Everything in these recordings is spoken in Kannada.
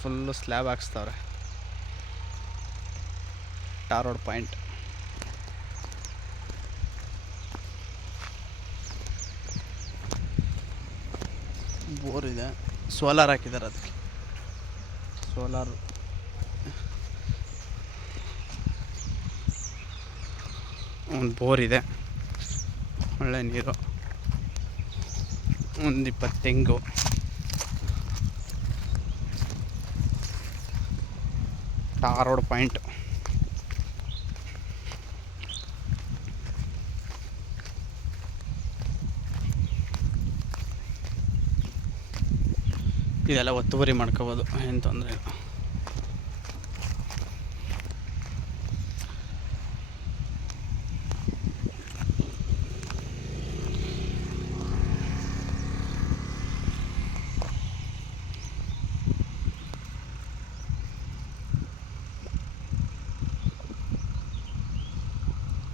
ಫುಲ್ಲು ಸ್ಲ್ಯಾಬ್ ಹಾಕ್ಸ್ತವ್ರೆ. Tar road point. ಬೋರ್ ಇದೆ, ಸೋಲಾರ್ ಹಾಕಿದ್ದಾರೆ. ಅದಕ್ಕೆ ಸೋಲಾರ್ ಒಂದು ಬೋರ್ ಇದೆ, ಒಳ್ಳೆ ನೀರು, ಒಂದು 20 ತೆಂಗು. Tar road point. ಇದೆಲ್ಲ ಒತ್ತುವರಿ ಮಾಡ್ಕೋಬೋದು, ಏನು ತೊಂದರೆ ಇಲ್ಲ.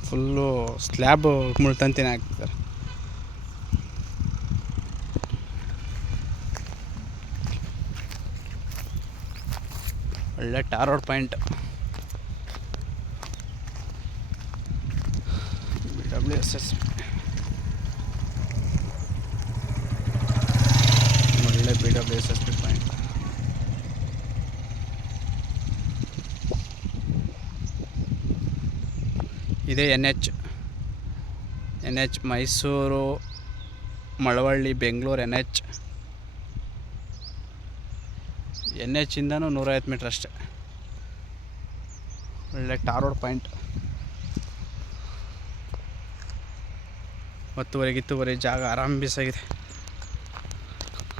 ಫುಲ್ಲು ಸ್ಲ್ಯಾಬ್ ಮುಳ್ತಂತಿನೇ ಹಾಕ್ತಾರೆ. ಒಳ್ಳೆ ಟಾರ್ ರೋಡ್ ಪಾಯಿಂಟ್. BWSS ಒಳ್ಳೆ BWSS ಪಾಯಿಂಟ್. ಇದೇ NH ಮೈಸೂರು ಮಳವಳ್ಳಿ ಬೆಂಗಳೂರು NH ಇಂದನೂ 150 ಮೀಟ್ರ್ ಅಷ್ಟೇ. ಒಳ್ಳೆ ಟಾರ್ ರೋಡ್ ಪಾಯಿಂಟ್. ಒತ್ತುವರೆ ಜಾಗ ಆರಾಮ್ ಬೀಸಾಗಿದೆ.